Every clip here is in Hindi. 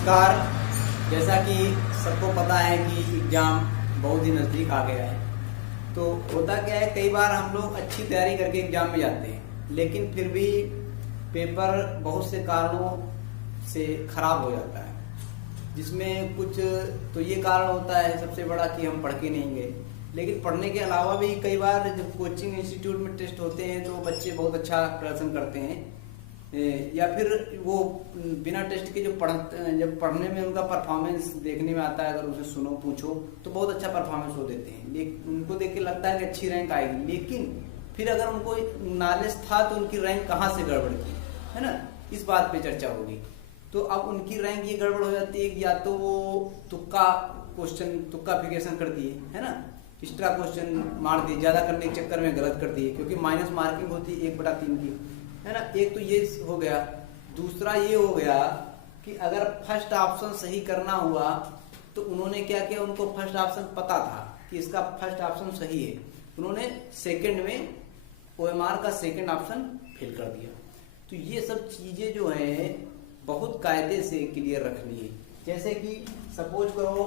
नमस्कार। जैसा कि सबको पता है कि एग्ज़ाम बहुत ही नज़दीक आ गया है, तो होता क्या है, कई बार हम लोग अच्छी तैयारी करके एग्ज़ाम में जाते हैं, लेकिन फिर भी पेपर बहुत से कारणों से ख़राब हो जाता है। जिसमें कुछ तो ये कारण होता है सबसे बड़ा कि हम पढ़ के नहीं गए, लेकिन पढ़ने के अलावा भी कई बार जब कोचिंग इंस्टीट्यूट में टेस्ट होते हैं तो बच्चे बहुत अच्छा प्रदर्शन करते हैं, या फिर वो बिना टेस्ट के जब पढ़ने में उनका परफॉर्मेंस देखने में आता है, अगर उसे सुनो पूछो तो बहुत अच्छा परफॉर्मेंस हो देते हैं, लेकिन उनको देख के लगता है कि अच्छी रैंक आएगी, लेकिन फिर अगर उनको नॉलेज था तो उनकी रैंक कहाँ से गड़बड़ की, है ना, इस बात पे चर्चा होगी। तो अब उनकी रैंक ये गड़बड़ हो जाती है कि या तो वो तुक्काफिकेशन कर दिए, है ना, एक्स्ट्रा क्वेश्चन मार दिए, ज़्यादा करने के चक्कर में गलत कर दिए, क्योंकि माइनस मार्किंग होती है 1/3 की, है ना। एक तो ये हो गया। दूसरा ये हो गया कि अगर फर्स्ट ऑप्शन सही करना हुआ तो उन्होंने क्या किया, उनको फर्स्ट ऑप्शन पता था कि इसका फर्स्ट ऑप्शन सही है, उन्होंने सेकंड में OMR का सेकंड ऑप्शन फिल कर दिया। तो ये सब चीजें जो है बहुत कायदे से क्लियर रखनी है। जैसे कि सपोज करो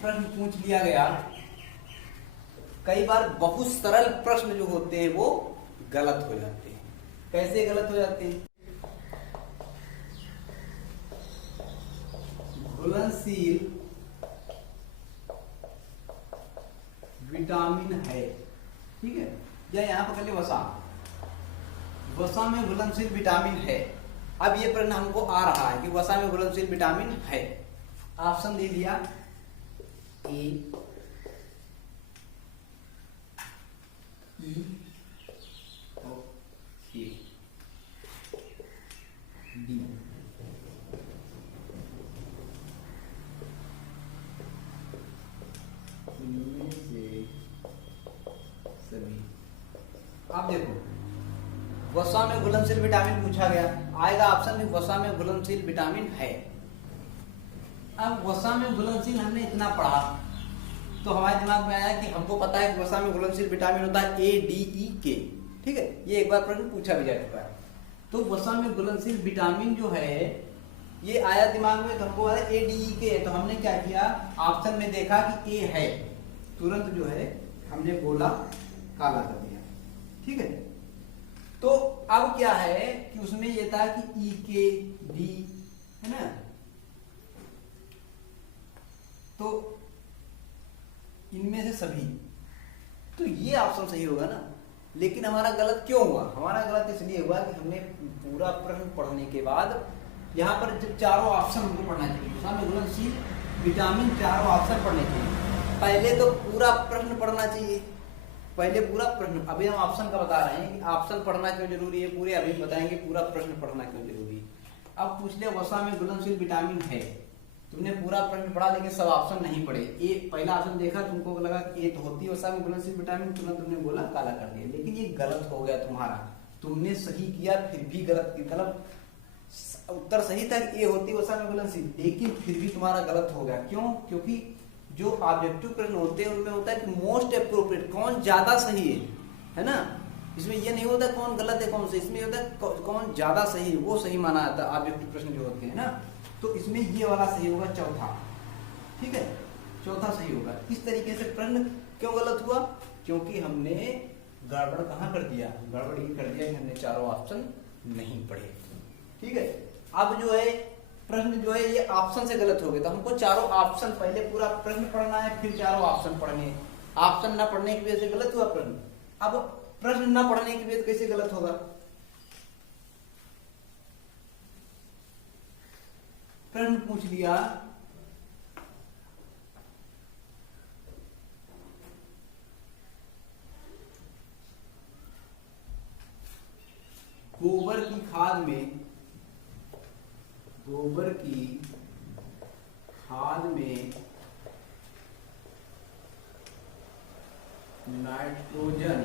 प्रश्न पूछ लिया गया, कई बार बहुत सरल प्रश्न जो होते हैं वो गलत हो जाते हैं। कैसे गलत हो जाते हैं? घुलनशील विटामिन है, ठीक है, या यहां पर कर ले वसा में घुलनशील विटामिन है। अब ये प्रश्न हमको आ रहा है कि वसा में घुलनशील विटामिन है। ऑप्शन दे दिया ए, ई, डी। इनमें से सभी। अब देखो, वसा में घुलनशील विटामिन पूछा गया, आएगा ऑप्शन में वसा में घुलनशील विटामिन है। अब वसा में घुलनशील हमने इतना पढ़ा तो हमारे दिमाग में आया कि हमको पता है कि वसा में घुलनशील विटामिन होता है ADEK, ठीक है, ये एक बार प्रश्न पूछा भी जा चुका है। तो वसा में घुलनशील विटामिन जो है ये आया दिमाग में, तो हमको आया ADEK है, तो हमने क्या किया, ऑप्शन में देखा कि ए है, तुरंत जो है हमने बोला काला कर दिया, ठीक है। तो अब क्या है कि उसमें ये था कि EKD, है ना, तो इनमें से सभी, तो ये ऑप्शन सही होगा ना। लेकिन हमारा गलत क्यों हुआ? हमारा गलत इसलिए हुआ कि हमने पूरा प्रश्न पढ़ने के बाद यहाँ पर जब चारों ऑप्शन हमको पढ़ना चाहिए, वसा में घुलनशील विटामिन चारों ऑप्शन पढ़ने चाहिए। पहले तो पूरा प्रश्न पढ़ना चाहिए, पहले पूरा प्रश्न। अभी हम ऑप्शन का बता रहे हैं कि ऑप्शन पढ़ना क्यों जरूरी है, पूरे अभी बताएंगे पूरा प्रश्न पढ़ना क्यों जरूरी है। अब पूछ ले वसा में घुलनशील विटामिन है, तुमने पूरा प्रश्न पढ़ा लेकिन सब ऑप्शन नहीं पढ़े। ए पहला ऑप्शन देखा, तुमको लगा कि ए तो होती है वसा में घुलनशील विटामिन, तुरंत तुमने बोला काला कर दिया, लेकिन ये गलत हो गया तुम्हारा। तुमने सही किया फिर भी गलत, मतलब उत्तर सही था कि ए होती वसा में घुलनशील, लेकिन फिर भी तुम्हारा गलत हो गया। क्यों? क्योंकि जो ऑब्जेक्टिव प्रश्न होते हैं उनमें होता है कि मोस्ट अप्रोप्रिएट, कौन ज्यादा सही है ना। इसमें ये नहीं होता कौन गलत है कौन सही, इसमें होता है कौन ज्यादा सही है, वो सही माना जाता है ऑब्जेक्टिव प्रश्न जो होते हैं ना। तो इसमें ये वाला सही होगा, चौथा, ठीक है, चौथा सही होगा। इस तरीके से प्रश्न क्यों गलत हुआ? क्योंकि हमने गड़बड़ कहाँ कर दिया, गड़बड़ ये कर दिया कि हमने चारों ऑप्शन नहीं पढ़े, ठीक है। अब जो है प्रश्न जो है ये ऑप्शन से गलत हो गया, तो हमको चारों ऑप्शन, पहले पूरा प्रश्न पढ़ना है फिर चारों ऑप्शन पढ़ने। ऑप्शन ना पढ़ने की वजह से गलत हुआ प्रश्न। अब प्रश्न ना पढ़ने की वजह से कैसे गलत होगा? प्रश्न पूछ लिया गोबर की खाद में नाइट्रोजन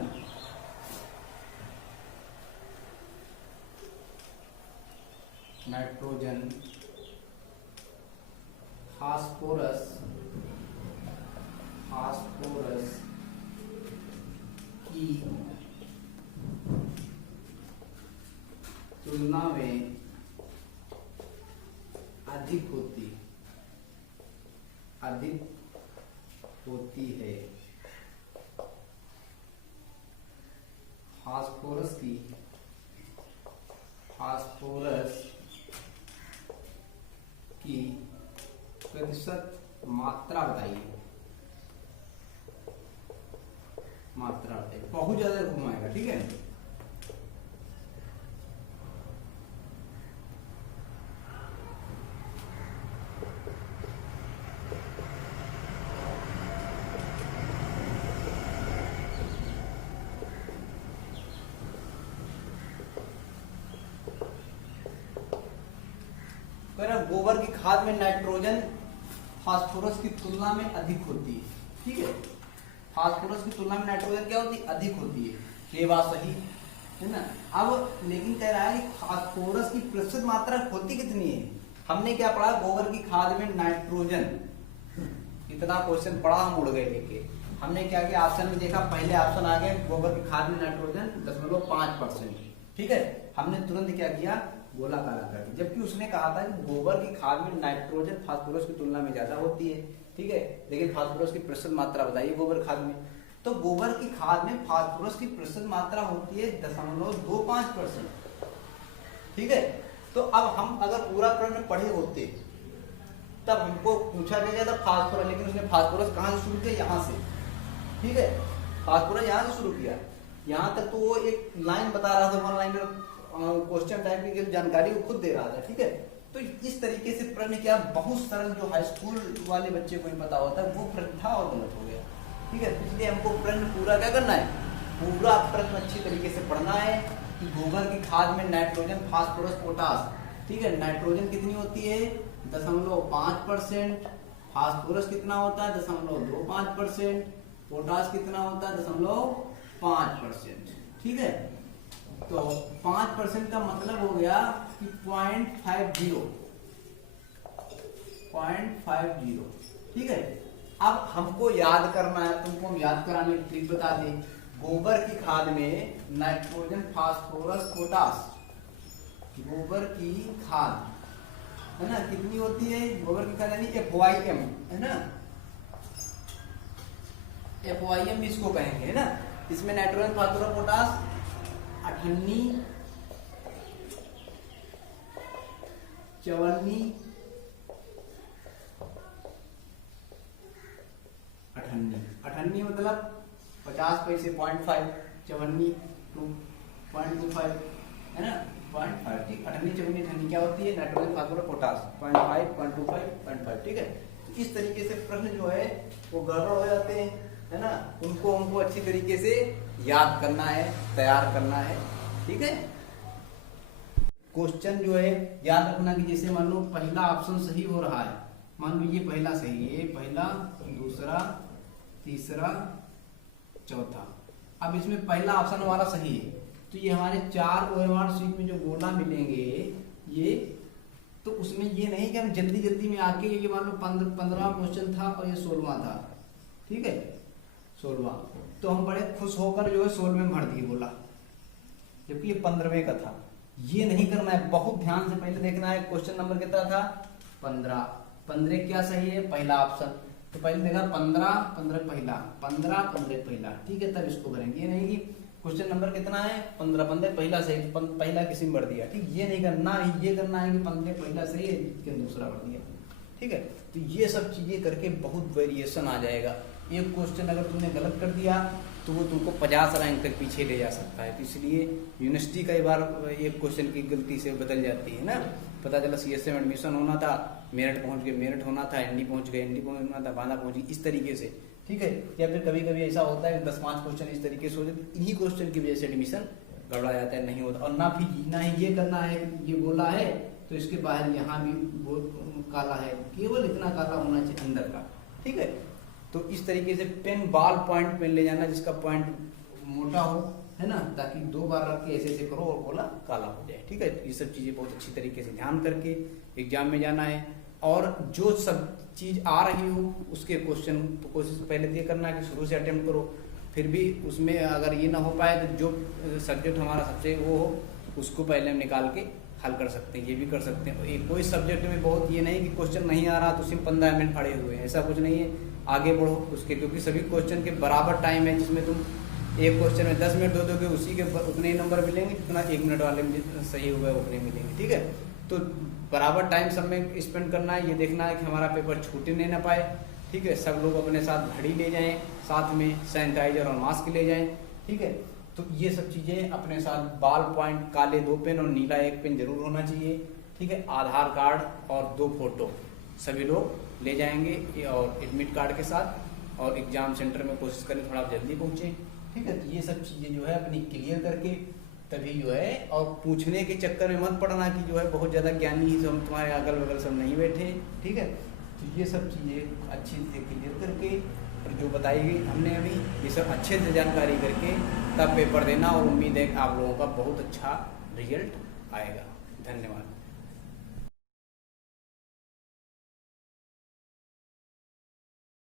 फास्फोरस की तुलना में फास्फोरस की प्रतिशत मात्रा बताइए, मात्रा बताइए। बहुत ज्यादा घुमाएगा, ठीक है। गोबर की खाद में नाइट्रोजन फास्फोरस की तुलना में अधिक होती है, ठीक है। फास्फोरस की तुलना में नाइट्रोजन क्या होती है, अधिक होती है। ये बात सही है ना। अब लेकिन कह रहा है कि फास्फोरस की प्रतिशत मात्रा होती कितनी है। हमने क्या पढ़ा, गोबर की खाद में नाइट्रोजन, इतना क्वेश्चन पढ़ा हम उड़ गए लेके। हमने क्या किया, ऑप्शन में देखा, पहले ऑप्शन आ गया गोबर की खाद में नाइट्रोजन 0.5%, ठीक है। हमने तुरंत क्या किया, गोला काला कर दिया, जबकि उसने कहा था कि गोबर की खाद में नाइट्रोजन फास्फोरस की तुलना में ज्यादा होती है, ठीक है। लेकिन फास्फोरस की प्रतिशत मात्रा बताइए गोबर खाद में। तो गोबर की खाद में फास्फोरस की प्रतिशत मात्रा होती है 0.25%, ठीक है। तो अब हम अगर पूरा प्रश्न पढ़े होते तब हमको पूछा गया था फास्फोरस, लेकिन उसने फास्फोरस कहाँ से शुरू किया, यहाँ से, ठीक है। फास्फोरस यहाँ से शुरू किया, यहाँ तक तो वो एक लाइन बता रहा था, वन लाइनर क्वेश्चन टाइप की जानकारी वो खुद दे रहा था, ठीक है। तो इस तरीके से प्रश्न क्या, बहुत सरल, जो हाई स्कूल वाले बच्चे को नहीं पता होता वो प्रश्न था और गलत हो गया, ठीक है। इसलिए हमको प्रश्न पूरा क्या करना है, पूरा प्रश्न अच्छी तरीके से पढ़ना है कि गोबर की खाद में नाइट्रोजन फास्फोरस पोटास, ठीक है। नाइट्रोजन कितनी होती है, 0.5%, फास्फोरस कितना होता है 0.25%, पोटास कितना होता है 0.5%, ठीक है। तो 5% का मतलब हो गया कि 0.50, ठीक है। अब हमको याद करना है, तुमको हम याद कराने की ट्रिक बता दें। गोबर की खाद में नाइट्रोजन फास्फोरस पोटास, गोबर की खाद है ना कितनी होती है, गोबर की खाद यानी FYM है ना, FYM इसको कहेंगे, है ना। इसमें नाइट्रोजन फास्फोरस पोटास 58, 54, 58 मतलब 50 पैसे 0.5, 54 2.25 है ना, 0.5, ठीक। 58, 54 क्या होती है, नाइट्रोजन फास्फोरस पोटास 0.5, 0.25, 0.5, ठीक है। इस तरीके से प्रश्न जो है वो गड़बड़ हो जाते हैं, है ना। उनको हमको अच्छी तरीके से याद करना है, तैयार करना है, ठीक है। क्वेश्चन जो है याद रखना कि जैसे मान लो पहला ऑप्शन सही हो रहा है, मान लो ये पहला सही है, पहला, दूसरा, तीसरा, चौथा। अब इसमें पहला ऑप्शन हमारा सही है, तो ये हमारे 4 OMR शीट में जो गोला मिलेंगे ये, तो उसमें ये नहीं कि हम जल्दी जल्दी में आके, ये मान लो 15वां क्वेश्चन था और ये 16वां था, ठीक है, 16वां, तो हम बड़े खुश होकर जो है 16वें में भर दिए गोला, जबकि ये 15वें का था। ये नहीं करना है, बहुत ध्यान से पहले देखना है क्वेश्चन नंबर कितना था, 15 क्या सही है, पहला ऑप्शन। तो पहले देखा 15 पहला, ठीक है, तब इसको करेंगे। ये नहीं कि क्वेश्चन नंबर कितना है 15 पहला सही, पहला किसी में भर दिया, ठीक। ये नहीं करना, ये करना है कि 15 पहला सही है, कि दूसरा भर दिया, ठीक है। तो ये सब चीजें करके बहुत वेरिएशन आ जाएगा। एक क्वेश्चन अगर तुमने गलत कर दिया तो वो तुमको 50 रैंक तक पीछे ले जा सकता है। तो इसलिए यूनिवर्सिटी कई बार एक क्वेश्चन की गलती से बदल जाती है ना। पता चला CSM में एडमिशन होना था, मेरठ पहुंच गए, मेरठ होना था, ND पहुंच गए, ND पहुंचना था, बांदा पहुंच गई, इस तरीके से, ठीक है। या फिर कभी कभी ऐसा होता है 10-5 क्वेश्चन इस तरीके से हो जाते, इन्हीं क्वेश्चन की वजह से एडमिशन गड़बड़ा जाता है, नहीं होता। और ना ही ये करना है, ये बोला है तो इसके बाहर यहाँ भी काला है, केवल इतना काला होना चाहिए अंदर का, ठीक है। तो इस तरीके से पेन बॉल पॉइंट पेन ले जाना जिसका पॉइंट मोटा हो, है ना, ताकि 2 बार रख के ऐसे करो और गोला काला हो जाए, ठीक है। ये सब चीजें बहुत अच्छी तरीके से ध्यान करके एग्जाम में जाना है। और जो सब चीज आ रही हो उसके क्वेश्चन कोशिश पहले ये करना है कि शुरू से अटेम्प्ट करो। फिर भी उसमें अगर ये ना हो पाए तो जो सब्जेक्ट हमारा सबसे वो हो उसको पहले हम निकाल के हल कर सकते हैं, ये भी कर सकते हैं। एक कोई सब्जेक्ट में बहुत ये नहीं कि क्वेश्चन नहीं आ रहा तो सिर्फ 15 मिनट पड़े हुए हैं, ऐसा कुछ नहीं है। आगे बढ़ो उसके, क्योंकि सभी क्वेश्चन के बराबर टाइम है जिसमें तुम एक क्वेश्चन में 10 मिनट दो दोगे, उसी के उतने ही नंबर मिलेंगे जितना 1 मिनट वाले में सही होगा उतने मिलेंगे। ठीक है, तो बराबर टाइम सब में स्पेंड करना है, ये देखना है कि हमारा पेपर छूटने ना पाए। ठीक है, सब लोग अपने साथ घड़ी ले जाएं, साथ में सैनिटाइजर और मास्क ले जाएं। ठीक है, तो ये सब चीज़ें अपने साथ, बाल पॉइंट, काले 2 पेन और नीला 1 पेन जरूर होना चाहिए। ठीक है, आधार कार्ड और 2 फोटो सभी लोग ले जाएंगे और एडमिट कार्ड के साथ, और एग्जाम सेंटर में कोशिश करें थोड़ा जल्दी पहुँचें। ठीक है, तो ये सब चीज़ें जो है अपनी क्लियर करके तभी जो है, और पूछने के चक्कर में मत पड़ना कि जो है बहुत ज़्यादा ज्ञानी ही सब तुम्हारे अगल बगल सब नहीं बैठे। ठीक है, तो ये सब चीज़ें अच्छी से क्लियर करके और जो बताई गई हमने अभी, ये सब अच्छे से जानकारी करके तब पेपर देना, और उम्मीद है कि आप लोगों का बहुत अच्छा रिजल्ट आएगा। धन्यवाद।